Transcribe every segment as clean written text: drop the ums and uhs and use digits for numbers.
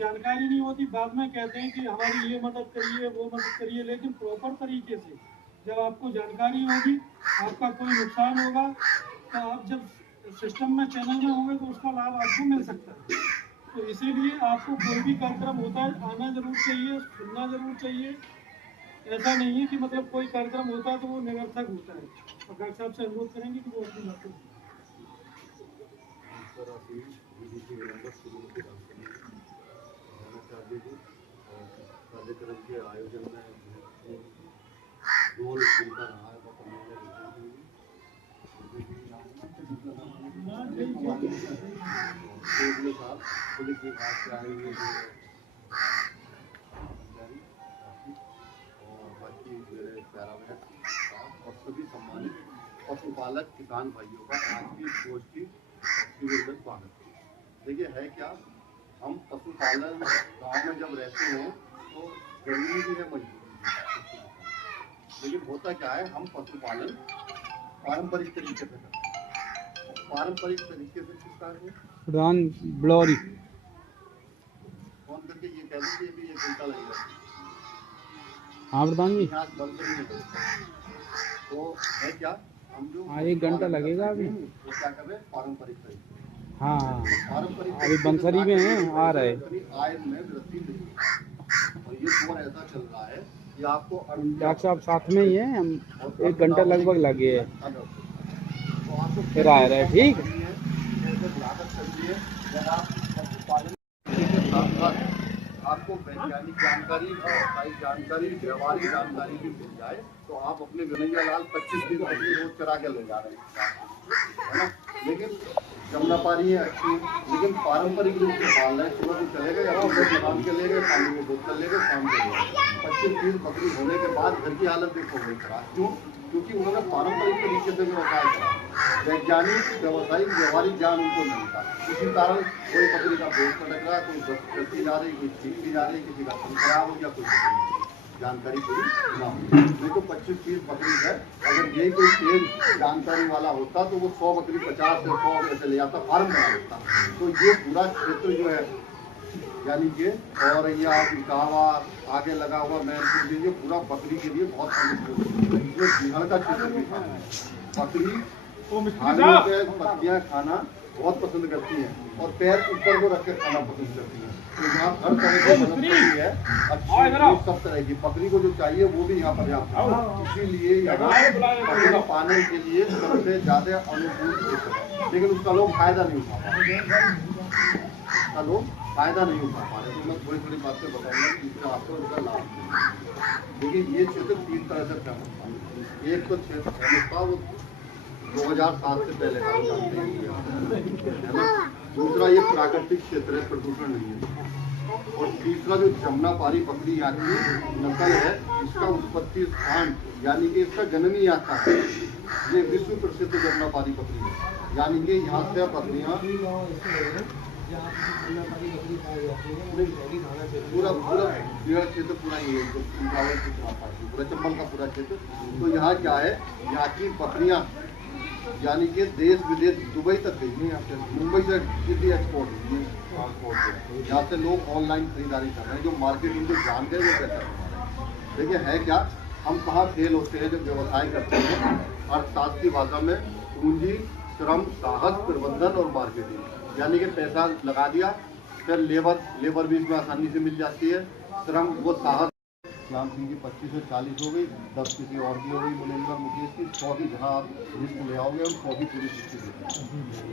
जानकारी नहीं होती, बाद में कहते हैं कि हमारी ये मदद करिए वो मदद करिए, लेकिन प्रॉपर तरीके से जब आपको जानकारी होगी, आपका कोई नुकसान होगा, तो आप जब सिस्टम में चैनल में होंगे तो उसका लाभ आपको मिल सकता है। तो इसीलिए आपको कोई भी कार्यक्रम होता है आना जरूर चाहिए, सुनना जरूर चाहिए। ऐसा नहीं है कि मतलब कोई कार्यक्रम होता है तो वो निरर्थक होता है। और डॉक्टर साहब से अनुरोध करेंगे कि वो अपनी बात करें। कार्यक्रम के आयोजन में रोल मिलता रहा है पुलिस विभाग से आए हुए और बाकी मेरे पैरामेडिक और सभी सम्मानित पशुपालक किसान भाइयों का आज की गोष्ठी स्वागत है। देखिए है क्या, हम पशुपालन गाँव में जब रहते हैं तो जरूरी भी है, मजबूरी, लेकिन होता क्या है, हम पशुपालन पारंपरिक तरीके से करते हैं। पारंपरिक तरीके से किस तरह से प्रधान ब्लॉरी फोन करके ये कह दें कि 1 घंटा लगेगा। हाँ प्रधान जी, बंद नहीं तो है क्या, हम जो 1 घंटा लगेगा अभी। वो क्या कर रहे हैं, पारंपरिक तरीके। हाँ पारंपरिक अभी बंसरी में हैं, आ रहे आय में वृद्धि नहीं, और ये दौर ऐसा चल रहा है कि आपको डॉक्टर साहब साथ में ही हैं, हम 1 घंटा लगभग लगे है, तो आपको फिर आ रहे हैं। ठीक आपको वैज्ञानिक जानकारी, व्यावसायिक जानकारी, व्यवहारिक जानकारी भी मिल जाए तो आप अपने गनैया लाल 25 दिन रोज करा के ले जा रहे हैं, है ना। लेकिन जमुनापारी है अच्छी, लेकिन पारंपरिक रूप से पाल रहे हैं। सुबह को चले गए, अपने दुकान के ले गए, पानी में दूध कर ले गए, शाम को 25-30 बकरी होने के बाद घर की हालत देखो गई खराब। क्यों? क्योंकि उन्होंने पारंपरिक तरीके से व्यवसाय करा, वैज्ञानिक व्यवसायिक व्यवहारिक ज्ञान उनको नहीं था। इसी कारण कोई बकरी का पेट लटक रहा है, कोई चलती जा रही, कोई छीनती जा रही, किसी का खून खराब हो गया, कोई जानकारी पूरी ना हो। नहीं तो 25-30 बकरी है, अगर यही कोई तेज जानकारी वाला होता तो वो 100 बकरी 50 से 100 ऐसे ले जाता, फार्म बना देता। तो ये पूरा क्षेत्र जो है यानी कि और ये आप इटावा आगे लगा हुआ मैनपुर, ये पूरा बकरी के लिए बहुत अनुकूल है। इसमें बिहार का क्षेत्र भी था। बकरी पत्तियाँ खाना बहुत पसंद करती हैं और पैर ऊपर को रख के खाना पसंद करती हैं। तो यहाँ हर तरह की वनस्पति है, अच्छी सब तरह की बकरी को जो चाहिए वो भी यहाँ पर्याप्त है। इसीलिए यहाँ बकरी पाने के लिए सबसे ज्यादा अनुकूल क्षेत्र है, लेकिन उसका लोग फायदा नहीं उठा पा रहे, लोग फायदा नहीं उठा पा रहे। तो मैं थोड़ी थोड़ी बातें बताऊंगा जिससे आपको इसका लाभ। लेकिन ये क्षेत्र 3 तरह से फेमस था। एक तो क्षेत्र फेमस था वो 2007 से पहले का जानते हैं, है ना। दूसरा ये प्राकृतिक क्षेत्र है, प्रदूषण नहीं है। और तीसरा जो जमुनापारी बकरी यहाँ की नस्ल है, इसका उत्पत्ति स्थान यानी कि इसका जन्म ही आता है। ये विश्व प्रसिद्ध जमुनापारी बकरी है, यानी कि यहाँ से बकरियाँ पूरा पूरा क्षेत्र पूरा ही है, पूरा चंबल का पूरा क्षेत्र। तो यहाँ क्या है, यहाँ की बकरियाँ यानी कि देश विदेश दुबई तक गई है। यहाँ से मुंबई से सीधी एक्सपोर्ट ट्रांसपोर्ट, यहाँ से लोग ऑनलाइन खरीदारी कर रहे हैं। जो मार्केट उनको जान गए वो बेहतर है। देखिए है क्या, हम कहाँ फेल होते हैं जब व्यवसाय करते हैं। अर्थशास्त्र की भाषा में पूंजी, श्रम, साहस, प्रबंधन और मार्केटिंग, यानी कि पैसा लगा दिया, फिर लेबर भी इसमें आसानी से मिल जाती है। श्रम वो साहस, श्याम सिंह की 25 से 40 हो गई, 10 किसी और की हो गई, मुनेंद्र मुकेश की 100 की, जहाँ आप लिस्ट ले आओगे और 100 की पूरी लिस्ट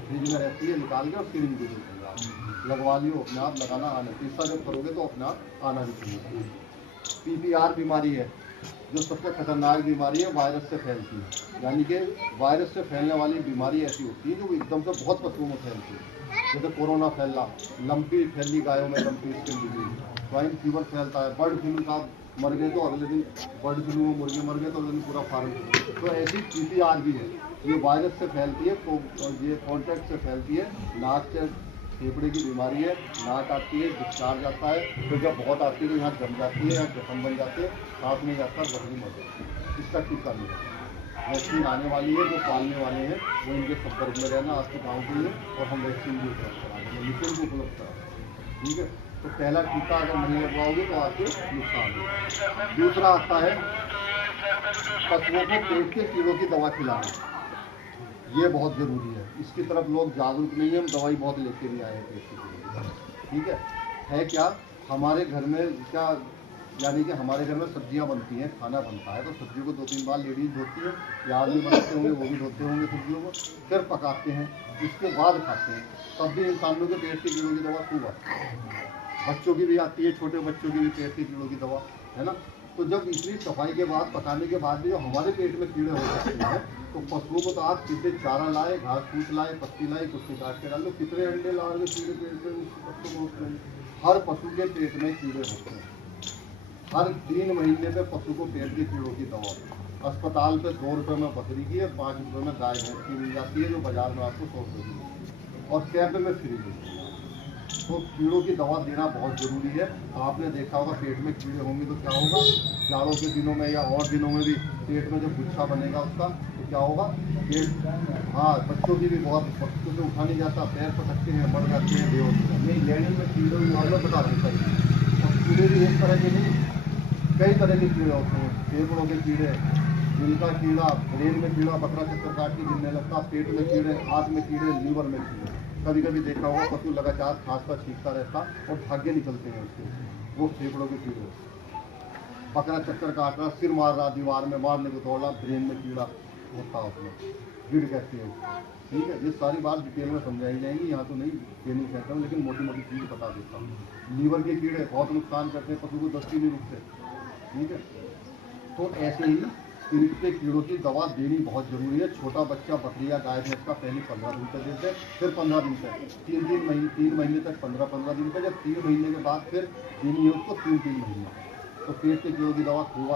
फ्रिज में रहती है, निकाल के और सिरिंज भी लगवा लियो, अपने आप लगाना आना। तीसरा जब करोगे तो अपने आप आना भी चाहिए। PPR बीमारी है जो सबसे खतरनाक बीमारी है, वायरस से फैलती है। यानी कि वायरस से फैलने वाली बीमारी ऐसी होती है जो एकदम से बहुत पशुओं में फैलती है। जैसे कोरोना फैला, लंपी फैली गायों में, lumpy skin disease, swine fever फैलता है, बर्ड फ्लू का मर गए तो अगले दिन बर्ड फ्लू में मुर्गे मर गए तो अगले दिन पूरा फार्म। तो ऐसी PPR भी है, ये वायरस से फैलती है, तो ये कॉन्टैक्ट से फैलती है। नाक से फेफड़े की बीमारी है, नाक आती है, डिस्चार्ज आता है, तो जब बहुत आती है तो यहाँ जम जाती है, यहाँ जख्म बन जाते हैं, सांस नहीं जाता, बकरी मर जाती है। इसका टीका नहीं है। वैक्सीन आने वाली है, जो पालने वाले हैं वो इनके संपर्क में रहना आपके गाँव के लिए, और हम वैक्सीन भी उपलब्ध करा देंगे, निःशुल्क उपलब्ध करा देंगे। ठीक है। तो पहला टीका अगर नहीं लगवाओगे तो आपको नुकसान होगा। दूसरा आता है पशुओं को पेट के कीड़ों की दवा खिलाना, ये बहुत ज़रूरी है। इसकी तरफ लोग जागरूक नहीं है, हम दवाई बहुत लेके नहीं आए हैं पेट के कीड़ों की दवा। ठीक है क्या हमारे घर में क्या, यानी कि हमारे घर में सब्जियां बनती हैं, खाना बनता है, तो सब्जियों को 2-3 बार लेडीज धोती है, या आदमी बनाते होंगे वो भी धोते होंगे सब्जियों को, फिर पकाते हैं, उसके बाद खाते हैं, तब भी इंसानों के पेट के कीड़ों की दवा खूब आती है। बच्चों की भी आती है, छोटे बच्चों की भी पेट के कीड़ों की दवा, है ना। तो जब इतनी सफाई के बाद, पकाने के बाद भी जो हमारे पेट में कीड़े हो सकते हैं, तो पशुओं को तो आप सीधे चारा लाए, घास फूस लाए, पत्ती लाए, कुछ काट के डाल लो, कितने अंडे ला रहे कीड़े पेट में, पशु को हर पशु के पेट में कीड़े होते हैं। हर 3 महीने पे पशु को पेट के कीड़ों की दवा, अस्पताल पे 2 रुपये में बकरी की है, 5 रुपये में गाय भैंस की मिल जाती है, जो बाजार में आपको 100 रुपये की मिलती है, और कैंप में फ्री मिलती है। तो कीड़ों की दवा देना बहुत ज़रूरी है। आपने देखा होगा पेट में कीड़े होंगे तो क्या होगा, जाड़ों के दिनों में या और दिनों में भी पेट में जब गुच्छा बनेगा उसका, तो क्या होगा, पेट, हाँ बच्चों की भी बहुत, बच्चों से उठा नहीं जाता, पैर पटकते हैं, मर जाते हैं, बेहोश होते हैं। नहीं, लेने में कीड़ों की दवा बता नहीं सकती। और कीड़े भी एक तरह के नहीं, कई तरह के कीड़े होते हैं। फेफड़ों के कीड़े, दिल का कीड़ा, ब्रेन में कीड़ा, बकरा चक्कर काट के गिरने लगता, पेट में कीड़े, आँख में कीड़े, लीवर में कीड़े। कभी कभी देखा होगा पशु लगातार खांसता छींकता रहता और भाग्य निकलते हैं उसके, वो फेफड़ों के कीड़े। बकरा चक्कर काट रहा, सिर मार रहा, दीवार में मारने को दौड़ रहा, ब्रेन में कीड़ा होता उसमें, गिर कहते हैं उसको। ठीक है, ये सारी बात डिटेल में समझाई जाएंगी, यहाँ तो नहीं ट्रेनिंग कहता हूँ, लेकिन मोटी मोटी चीज़ बता देता हूँ। लीवर के कीड़े बहुत नुकसान करते हैं, पशु को दस्ती नहीं रुकते। ठीक है, तो ऐसे ही पेट के कीड़ों की दवा देनी बहुत ज़रूरी है। छोटा बच्चा बकरी या गाय भैंस का पहले 15 दिन तक देते हैं, फिर 15 दिन तक, 3 महीने तक 15 दिन तक, जब 3 महीने के बाद फिर देनी है उसको 3 महीने। तो पेट के कीड़ों की दवा खूब